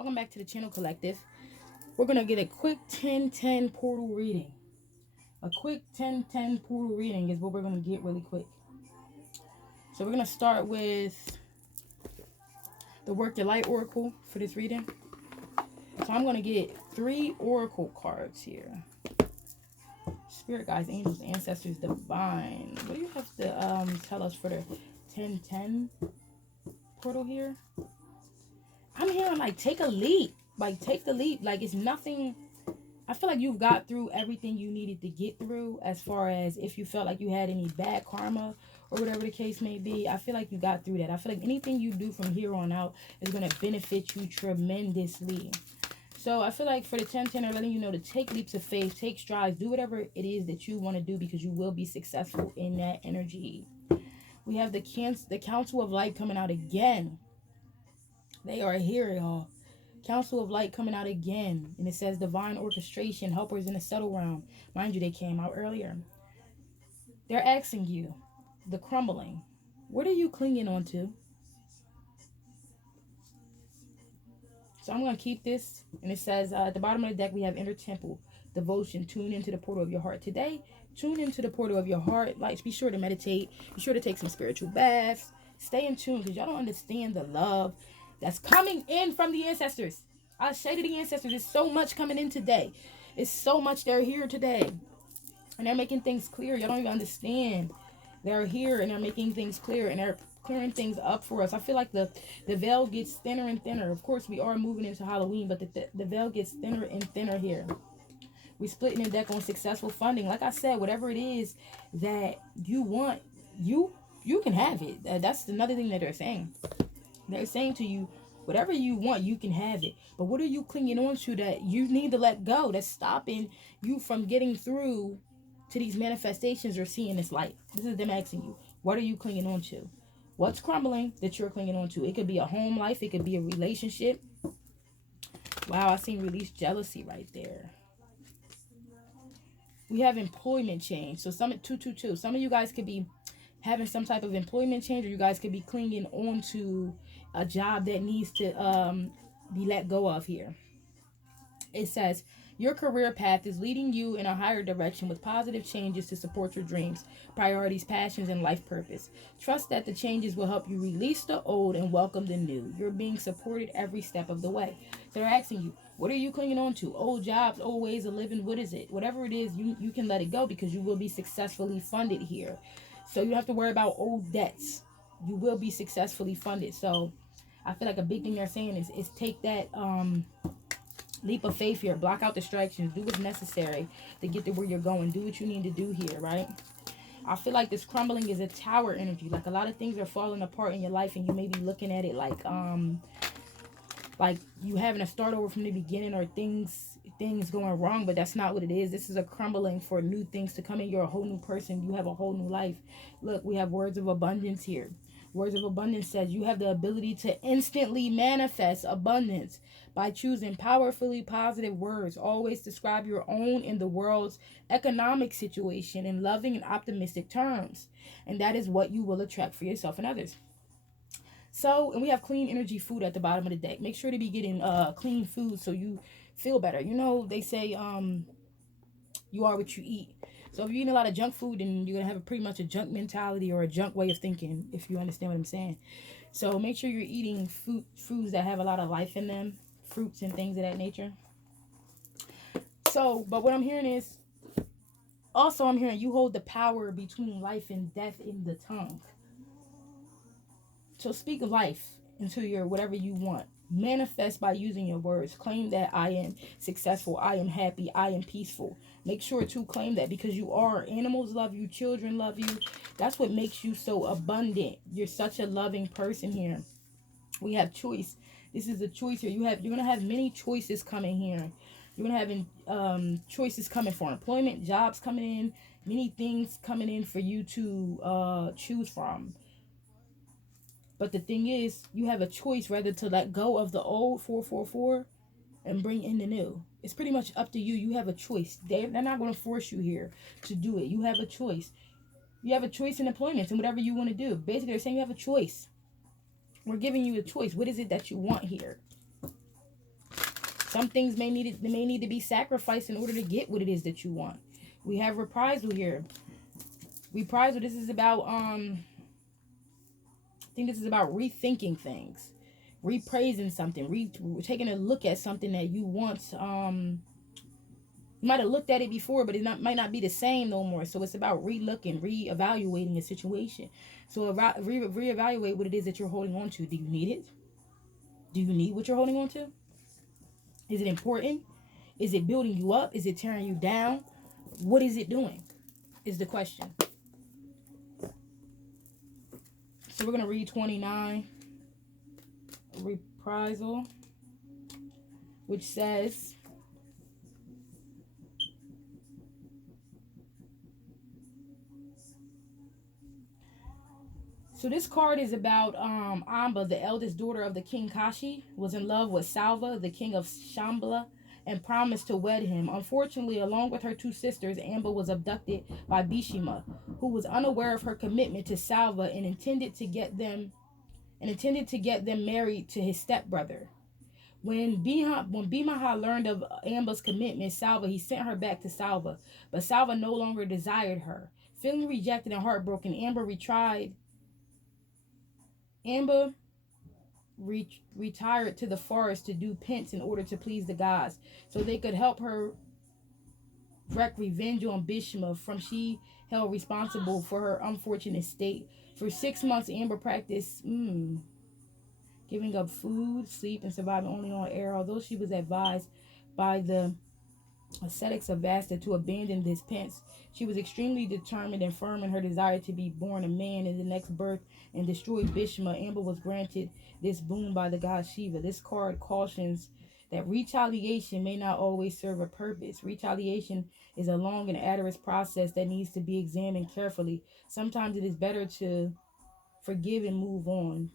Welcome back to the channel, Collective. We're going to get a quick 10-10 portal reading. A quick 10-10 portal reading is what we're going to get really quick. So we're going to start with the Work Your Light Oracle for this reading. So I'm going to get 3 Oracle cards here. Spirit guides, angels, ancestors, divine. What do you have to tell us for the 10-10 portal here? I'm hearing like take a leap. Like take the leap. Like it's nothing. I feel like you've got through everything you needed to get through, as far as if you felt like you had any bad karma or whatever the case may be. I feel like you got through that. I feel like anything you do from here on out is going to benefit you tremendously. So I feel like for the 10-10, they're letting you know to take leaps of faith, take strides, do whatever it is that you want to do, because you will be successful in that energy. We have the Council of Light coming out again. They are here, y'all. Council of Light coming out again. And it says divine orchestration, helpers in the subtle realm. Mind you, they came out earlier. They're asking you, the crumbling. What are you clinging on to? So I'm going to keep this. And it says at the bottom of the deck, we have Inner Temple, devotion, tune into the portal of your heart. Today, tune into the portal of your heart. Like, be sure to meditate. Be sure to take some spiritual baths. Stay in tune, because y'all don't understand the love that's coming in from the ancestors. I say to the ancestors, there's so much coming in today. It's so much. They're here today. And they're making things clear. Y'all don't even understand. They're here and they're making things clear. And they're clearing things up for us. I feel like the veil gets thinner and thinner. Of course, we are moving into Halloween, but the veil gets thinner and thinner here. We're splitting the deck on successful funding. Like I said, whatever it is that you want, you can have it. That's another thing that they're saying. They're saying to you, whatever you want, you can have it. But what are you clinging on to that you need to let go, that's stopping you from getting through to these manifestations or seeing this light? This is them asking you, what are you clinging on to? What's crumbling that you're clinging on to? It could be a home life. It could be a relationship. Wow, I seen release jealousy right there. We have employment change. So some 222. Some of you guys could be having some type of employment change, or you guys could be clinging on to a job that needs to be let go of here. It says, your career path is leading you in a higher direction with positive changes to support your dreams, priorities, passions, and life purpose. Trust that the changes will help you release the old and welcome the new. You're being supported every step of the way. They're asking you, what are you clinging on to? Old jobs, old ways of living, what is it? Whatever it is, you can let it go, because you will be successfully funded here. So you don't have to worry about old debts. You will be successfully funded. So I feel like a big thing they're saying is take that leap of faith here. Block out distractions. Do what's necessary to get to where you're going. Do what you need to do here, right? I feel like this crumbling is a tower energy. Like a lot of things are falling apart in your life, and you may be looking at it like you having to start over from the beginning, or things going wrong, but that's not what it is. This is a crumbling for new things to come in. You're a whole new person. You have a whole new life. Look, we have words of abundance here. Words of abundance says you have the ability to instantly manifest abundance by choosing powerfully positive words. Always describe your own and the world's economic situation in loving and optimistic terms. And that is what you will attract for yourself and others. So, and we have clean energy food at the bottom of the deck. Make sure to be getting clean food so you feel better. You know, they say you are what you eat. So if you're eating a lot of junk food, then you're going to have pretty much a junk mentality or a junk way of thinking, if you understand what I'm saying. So make sure you're eating foods that have a lot of life in them, fruits and things of that nature. So, but what I'm hearing is, also I'm hearing you hold the power between life and death in the tongue. So speak life into your whatever you want. Manifest by using your words. Claim that I am successful, I am happy, I am peaceful. Make sure to claim that, because you are. Animals love you, children love you. That's what makes you so abundant. You're such a loving person here. We have choice. This is a choice here. You're gonna have many choices coming here. You're gonna have choices coming for employment, jobs coming in, many things coming in for you to choose from. But the thing is, you have a choice whether to let go of the old 444 and bring in the new. It's pretty much up to you. You have a choice. They're not going to force you here to do it. You have a choice. You have a choice in employment and whatever you want to do. Basically, they're saying you have a choice. We're giving you a choice. What is it that you want here? Some things may need to be sacrificed in order to get what it is that you want. We have reprisal here. Reprisal, this is about I think this is about rethinking things, repraising something, taking a look at something that you once you might have looked at it before, but might not be the same no more. So it's about re-looking, re-evaluating a situation. So reevaluate what it is that you're holding on to. Do you need it? Do you need what you're holding on to? Is it important? Is it building you up? Is it tearing you down? What is it doing? Is the question. So we're going to read 29, reprisal, which says, so this card is about Amba, the eldest daughter of the king Kashi, was in love with Salva, the king of Shambhala, and promised to wed him. Unfortunately, along with her two sisters, Amba was abducted by Bhishma, who was unaware of her commitment to Salva and intended to get them married to his stepbrother. When Bhima learned of Amba's commitment, he sent her back to Salva, but Salva no longer desired her. Feeling rejected and heartbroken, Amba retired to the forest to do pence in order to please the gods, so they could help her wreak revenge on Bhishma, from she held responsible for her unfortunate state. For 6 months, Amba practiced giving up food, sleep, and surviving only on air. Although she was advised by the ascetics of Vasta to abandon this pence, she was extremely determined and firm in her desire to be born a man in the next birth and destroy Bhishma. Amba was granted this boon by the god Shiva. This card cautions that retaliation may not always serve a purpose. Retaliation is a long and arduous process that needs to be examined carefully. Sometimes it is better to forgive and move on.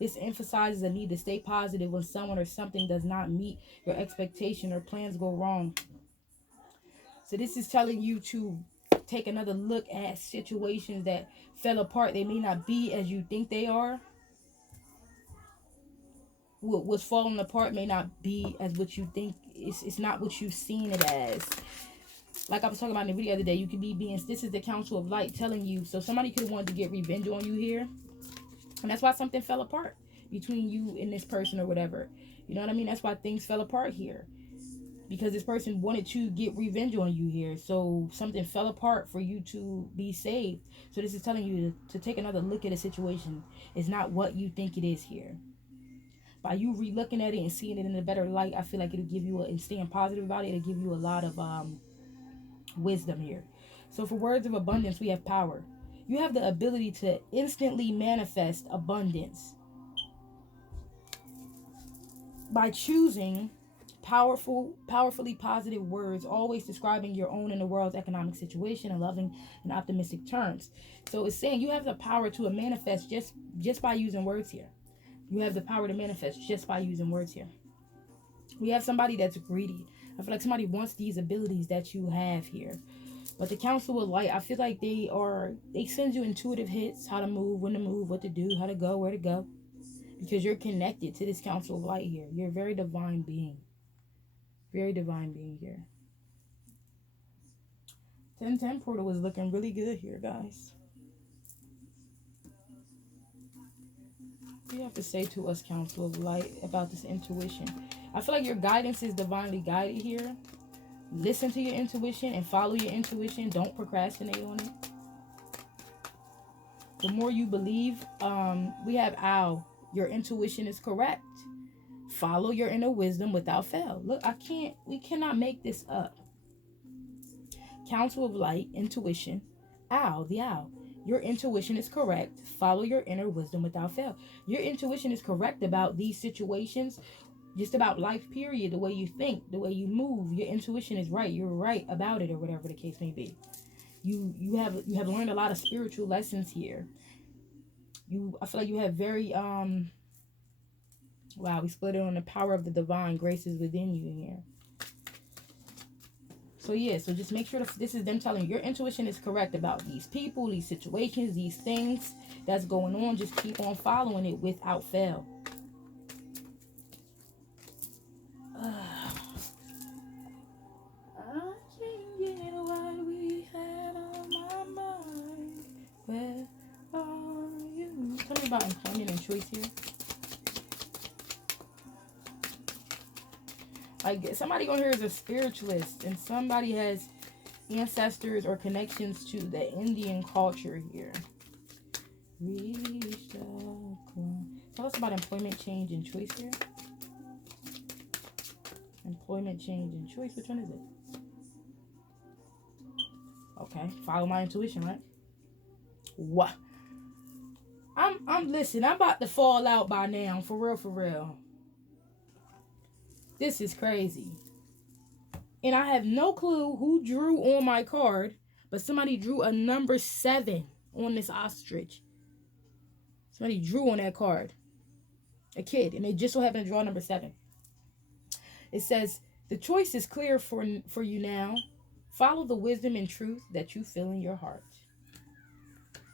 This emphasizes a need to stay positive when someone or something does not meet your expectation or plans go wrong. So this is telling you to take another look at situations that fell apart. They may not be as you think they are. What's falling apart may not be as what you think. It's not what you've seen it as. Like I was talking about in the video the other day, you could be this is the Council of Light telling you. So somebody could have wanted to get revenge on you here. And that's why something fell apart between you and this person or whatever. You know what I mean? That's why things fell apart here. Because this person wanted to get revenge on you here. So something fell apart for you to be saved. So this is telling you to take another look at a situation. It's not what you think it is here. By you re-looking at it and seeing it in a better light, I feel like it'll give you, and staying positive about it, it'll give you a lot of wisdom here. So for words of abundance, we have power. You have the ability to instantly manifest abundance by choosing powerfully positive words, always describing your own and the world's economic situation in loving and optimistic terms. So it's saying you have the power to manifest just by using words here. You have the power to manifest just by using words here. We have somebody that's greedy. I feel like somebody wants these abilities that you have here. But the Council of Light, I feel like they send you intuitive hits, how to move, when to move, what to do, how to go, where to go. Because you're connected to this Council of Light here. You're a very divine being. Very divine being here. 1010 portal is looking really good here, guys. What do you have to say to us, Council of Light, about this intuition? I feel like your guidance is divinely guided here. Listen to your intuition and follow your intuition. Don't procrastinate on it. The more you believe, we have Owl. Your intuition is correct. Follow your inner wisdom without fail. Look, we cannot make this up. Council of Light, intuition, Owl, the owl. Your intuition is correct. Follow your inner wisdom without fail. Your intuition is correct about these situations, just about life, period. The way you think, the way you move, your intuition is right. You're right about it, or whatever the case may be. You have learned a lot of spiritual lessons here. I feel like you have very wow, we split it on the power of the divine graces within you here. So yeah, so just make sure this is them telling you your intuition is correct about these people, these situations, these things that's going on. Just keep on following it without fail. us about employment and choice here. Like, somebody on here is a spiritualist, and somebody has ancestors or connections to the Indian culture here. Tell us about employment change and choice here. Employment change and choice. Which one is it? Okay, follow my intuition, right? What? Listen, I'm about to fall out by now, for real, for real. This is crazy. And I have no clue who drew on my card, but somebody drew a number 7 on this ostrich. Somebody drew on that card. A kid, and they just so happened to draw number 7. It says, the choice is clear for you now. Follow the wisdom and truth that you feel in your heart.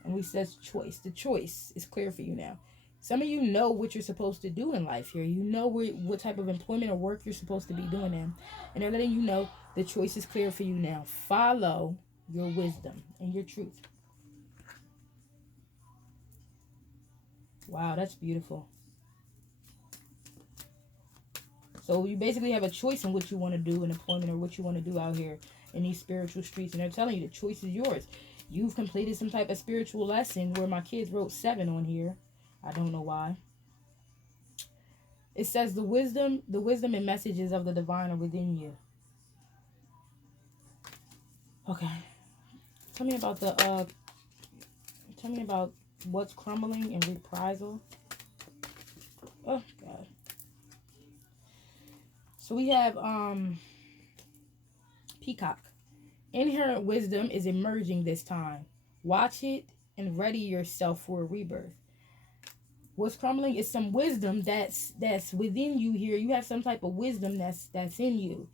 And we says choice. The choice is clear for you now. Some of you know what you're supposed to do in life here. You know what type of employment or work you're supposed to be doing now. And they're letting you know the choice is clear for you now. Follow your wisdom and your truth. Wow, that's beautiful. So you basically have a choice in what you want to do in employment or what you want to do out here in these spiritual streets. And they're telling you the choice is yours. You've completed some type of spiritual lesson where my kids wrote 7 on here. I don't know why. It says the wisdom and messages of the divine are within you. Okay. Tell me about what's crumbling and reprisal. Oh God. So we have Peacock. Inherent wisdom is emerging this time. Watch it and ready yourself for a rebirth. What's crumbling is some wisdom that's within you here. You have some type of wisdom that's in you.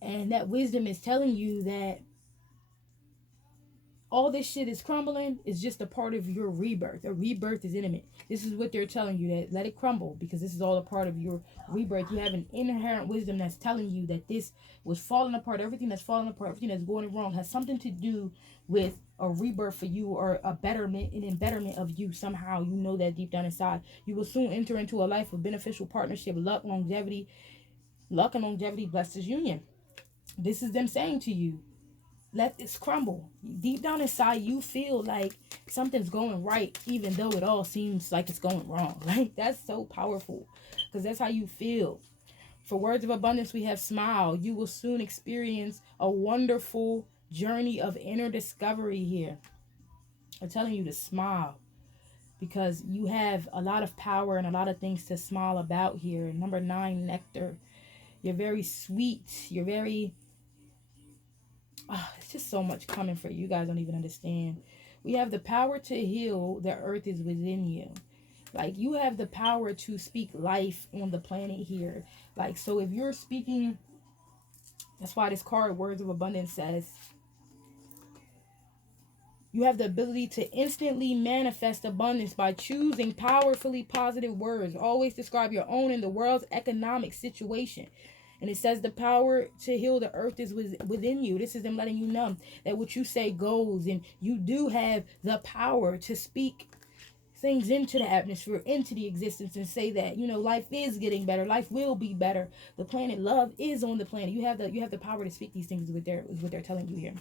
And that wisdom is telling you that all this shit is crumbling is just a part of your rebirth. A rebirth is imminent. This is what they're telling you, that let it crumble, because this is all a part of your rebirth. You have an inherent wisdom that's telling you that this was falling apart. Everything that's falling apart, everything that's going wrong has something to do with a rebirth for you, or a betterment, an embetterment of you somehow. You know that deep down inside. You will soon enter into a life of beneficial partnership, luck and longevity, blessed this union. This is them saying to you, let this crumble. Deep down inside, you feel like something's going right, even though it all seems like it's going wrong. Like, that's so powerful, because that's how you feel. For words of abundance, we have smile. You will soon experience a wonderful journey of inner discovery here. I'm telling you to smile, because you have a lot of power and a lot of things to smile about here. Number 9, nectar. You're very sweet. You're very... it's just so much coming for you. You guys don't even understand. We have the power to heal. The earth is within you. Like, you have the power to speak life on the planet here. Like, so if you're speaking, that's why this card, Words of Abundance, says you have the ability to instantly manifest abundance by choosing powerfully positive words. Always describe your own and the world's economic situation. And it says the power to heal the earth is within you. This is them letting you know that what you say goes, and you do have the power to speak things into the atmosphere, into the existence, and say that, you know, life is getting better. Life will be better. The planet, love is on the planet. You have the power to speak these things, is what they're telling you here.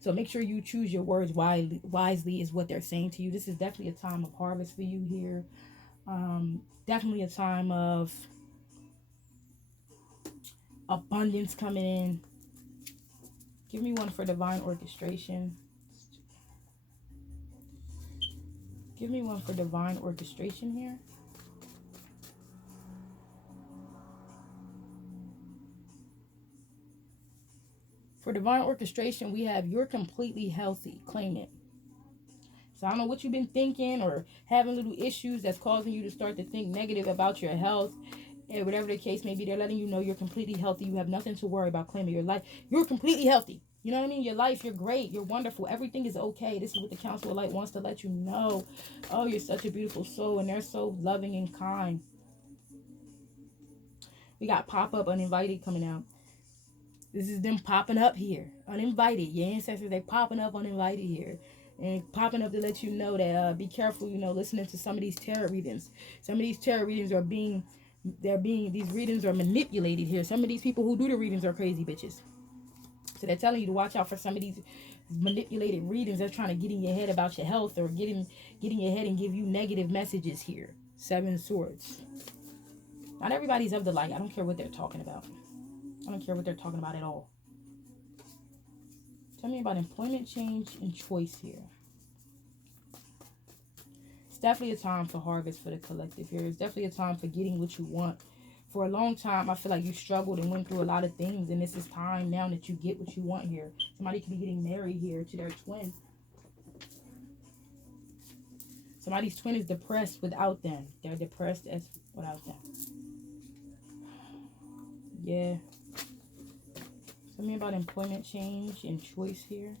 So make sure you choose your words wisely is what they're saying to you. This is definitely a time of harvest for you here. Definitely a time of abundance coming in. Give me one for divine orchestration. Give me one for divine orchestration here. For divine orchestration, we have you're completely healthy. Claim it. So I don't know what you've been thinking or having little issues that's causing you to start to think negative about your health. And whatever the case may be, they're letting you know you're completely healthy. You have nothing to worry about. Claiming your life. You're completely healthy. You know what I mean? Your life, you're great. You're wonderful. Everything is okay. This is what the Council of Light wants to let you know. Oh, you're such a beautiful soul, and they're so loving and kind. We got pop-up uninvited coming out. This is them popping up here. Uninvited. Your ancestors, they popping up uninvited here. and popping up to let you know that be careful, listening to some of these tarot readings. Some of these tarot readings are these readings are manipulated here. Some of these people who do the readings are crazy bitches. So they're telling you to watch out for some of these manipulated readings. They're trying to get in your head about your health, or get in your head and give you negative messages here. 7 Swords. Not everybody's of the light. I don't care what they're talking about. I don't care what they're talking about at all. Tell me about employment change and choice here. It's definitely a time for harvest for the collective here. It's definitely a time for getting what you want. For a long time, I feel like you struggled and went through a lot of things, and this is time now that you get what you want here. Somebody could be getting married here to their twin. Somebody's twin is depressed without them. They're depressed as without them. Yeah. Tell me about employment change and choice here.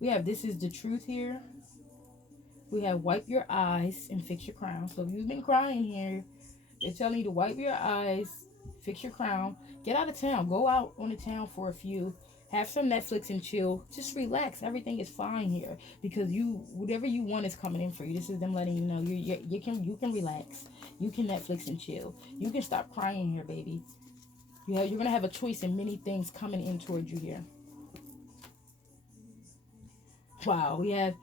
We have this is the truth here. We have wipe your eyes and fix your crown. So if you've been crying here, they're telling you to wipe your eyes, fix your crown, get out of town, go out on the town for a few, have some Netflix and chill, just relax. Everything is fine here because whatever you want is coming in for you. This is them letting you know you can relax, you can Netflix and chill, you can stop crying here, baby. You're gonna have a choice in many things coming in towards you here. Wow, we have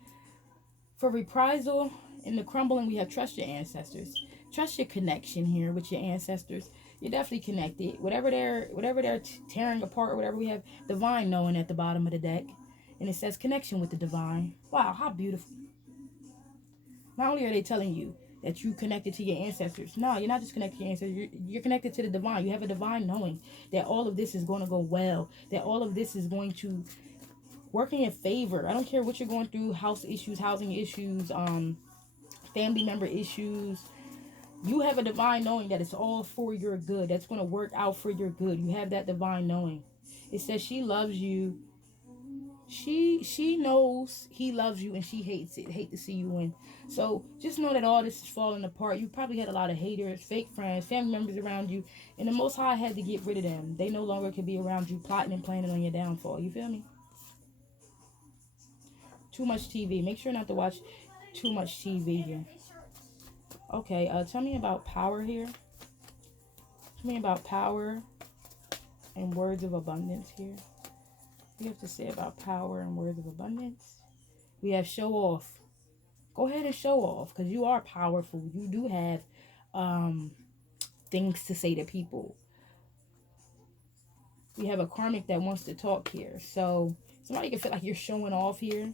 for reprisal in the crumbling, we have trust your ancestors. Trust your connection here with your ancestors. You're definitely connected. Whatever they're tearing apart or whatever, we have divine knowing at the bottom of the deck. And it says connection with the divine. Wow, how beautiful. Not only are they telling you that you connected to your ancestors. No, you're not just connected to your ancestors. You're connected to the divine. You have a divine knowing that all of this is going to go well. That all of this is going to work in your favor. I don't care what you're going through. House issues, housing issues, family member issues. You have a divine knowing that it's all for your good. That's going to work out for your good. You have that divine knowing. It says she loves you. She knows he loves you and she hates it. Hate to see you win. So just know that all this is falling apart. You probably had a lot of haters, fake friends, family members around you. And the Most High had to get rid of them. They no longer could be around you plotting and planning on your downfall. You feel me? Too much TV. Make sure not to watch too much TV here. Okay, tell me about power here. Tell me about power and words of abundance here. What do you have to say about power and words of abundance? We have show off. Go ahead and show off because you are powerful. You do have things to say to people. We have a karmic that wants to talk here. So somebody can feel like you're showing off here.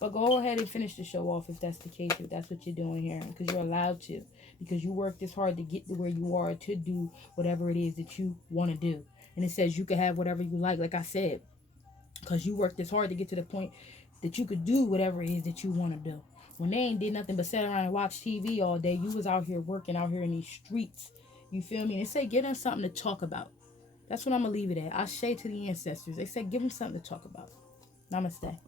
But go ahead and finish the show off if that's the case, if that's what you're doing here. Because you're allowed to. Because you worked this hard to get to where you are to do whatever it is that you want to do. And it says you can have whatever you like I said. Because you worked this hard to get to the point that you could do whatever it is that you want to do. When they ain't did nothing but sit around and watch TV all day, you was out here working out here in these streets. You feel me? And they say give them something to talk about. That's what I'm going to leave it at. I say to the ancestors. They say give them something to talk about. Namaste.